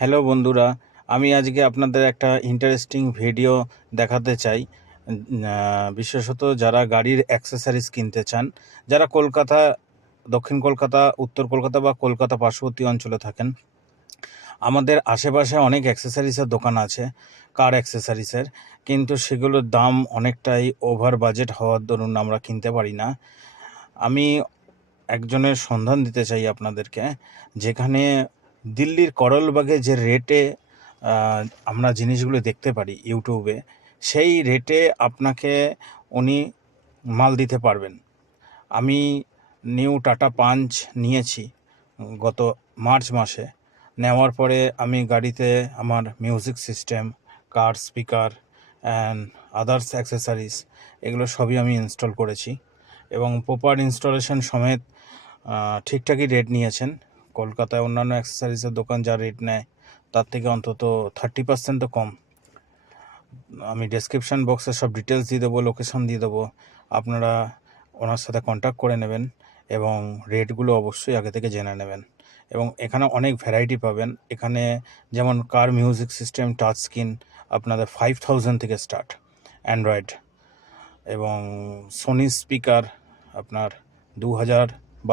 Hello বন্ধুরা, আমি আজকে আপনাদের একটা ইন্টারেস্টিং ভিডিও দেখাতে চাই। বিশেষত যারা গাড়ির অ্যাক্সেসরিজ কিনতে চান, যারা কলকাতা, দক্ষিণ কলকাতা, উত্তর কলকাতা বা কলকাতা পার্শ্ববর্তী অঞ্চলে থাকেন। আমাদের আশেপাশে অনেক অ্যাক্সেসরিজের দোকান আছে, কার অ্যাক্সেসরিজের, কিন্তু সেগুলোর দাম অনেকটাই ওভার বাজেট হওয়ার দরুন আমরা কিনতে পারি না। আমি একজনের সন্ধান দিতে চাই আপনাদেরকে, যেখানে দিল্লির করলবাগে যে রেটে আমরা জিনিসগুলো দেখতে পারি ইউটিউবে, সেই রেটে আপনাকে উনি মাল দিতে পারবেন। আমি নিউ টাটা পাঞ্চ নিয়েছি গত মার্চ মাসে। নেওয়ার পরে আমি গাড়িতে আমার music system, car speaker and others accessories এগুলো সবই আমি ইনস্টল করেছি এবং প্রপার ইনস্টলেশন সমেত ঠিকঠাকই রেট নিয়েছেন। কলকাতায় অন্যান্য অ্যাক্সেসরিজের দোকান যা রেট নেয় তার থেকে অন্তত 30% তো কম। আমি ডেসক্রিপশান বক্সে সব ডিটেলস দিয়ে দেবো, লোকেশন দিয়ে দেবো, আপনারা ওনার সাথে কন্ট্যাক্ট করে নেবেন এবং রেটগুলো অবশ্যই আগে থেকে জেনে নেবেন। এবং এখানে অনেক ভ্যারাইটি পাবেন। এখানে যেমন কার মিউজিক সিস্টেম টাচ স্ক্রিন আপনাদের 5000 থেকে স্টার্ট, অ্যান্ড্রয়েড, এবং সোনি স্পিকার আপনার 2000